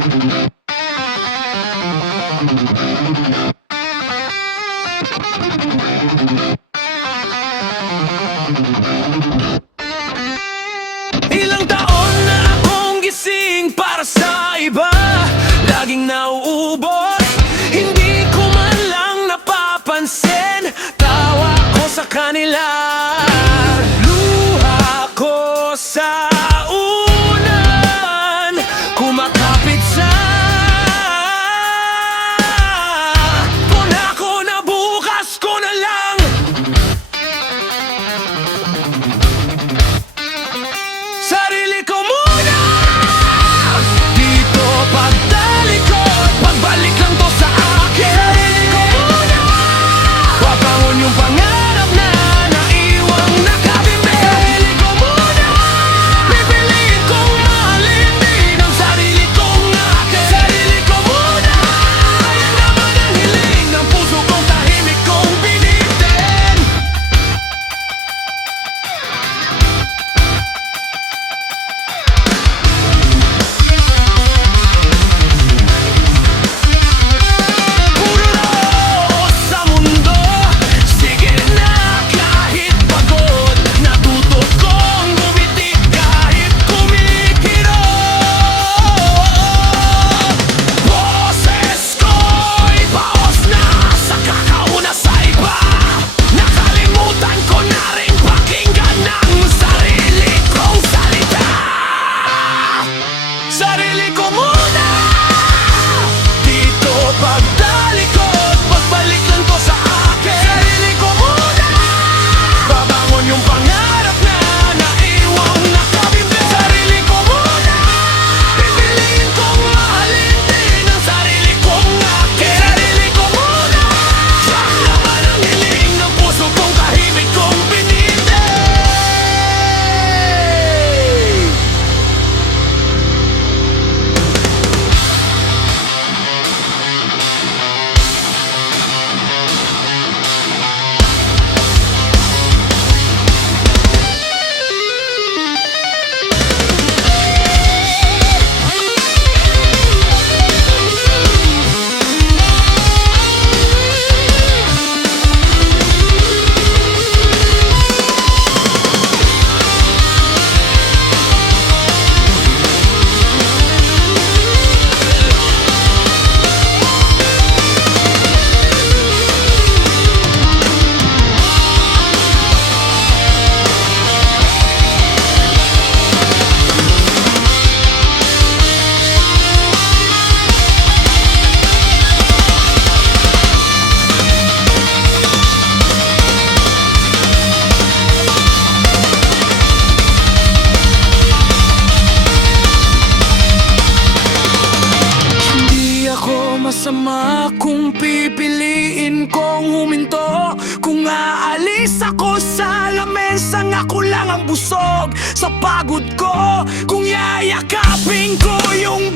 Ilang taon na akong gising para sa iba, laging nauubos, hindi ko man lang napapansin. Tawa ko sa kanila, luha ko sa unan, kumakapit sa puna ko na bukas ko na lang. Sarili ko muna dito pagtalikod, pagbalik lang to sa akin. Sarili ko muna pabangon yung pangarap na naiwang nakabimbi. Sarili ko muna pipiliin kong mahalin din ang sarili kong akin. Sarili ko muna, yan naman ang hiling ng puso kong tahimik kong binitin. Puro roo sa mundo, sige na kahit pagod, natuto kong bumiti kahit kumikirot. Boses ko'y baos na sa kakauna sa iba, nakalimutan ko na rin pakinggan ang sarili kong salita. Sarili ko muna dito pagtalikod, pagbalik lang to sa akin. Sarili ko muna babangon yung pangarap na naiwang nakabimbi. Sarili ko muna pipiliin kong mahalin din ang sarili kong akin. Sarili ko muna, yan naman ang hiling ng puso kong tahimik kong pinili. Hindi ako masama kung pipiliin kong huminto. Kung aalis ako sa lamesang ako lang ang busog sa pagod ko. Kung yayakapin ko yung